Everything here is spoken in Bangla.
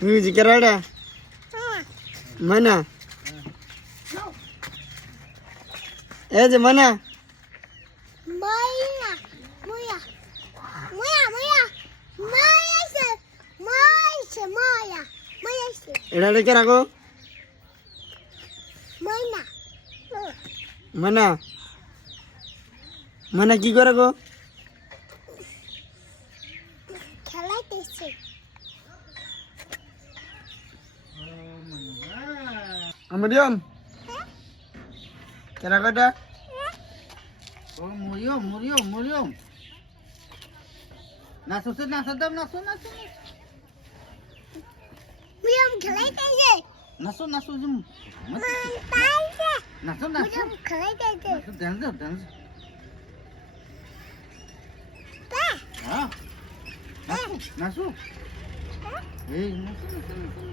મ્યુઝિક કરાડે મને એ જ મને એડા કે રાખો મને મને কি করে গো খেলাইতেছে আমরিয়ম কেরা কটা ও মরিয়ম নাচো দাম নাচো মিয়াম খেলাইতেছে নাচো জুম তাইছে নাচো মিয়াম খেলাইতেছে ডান্স তা হ্যাঁ নাচো এই নাচো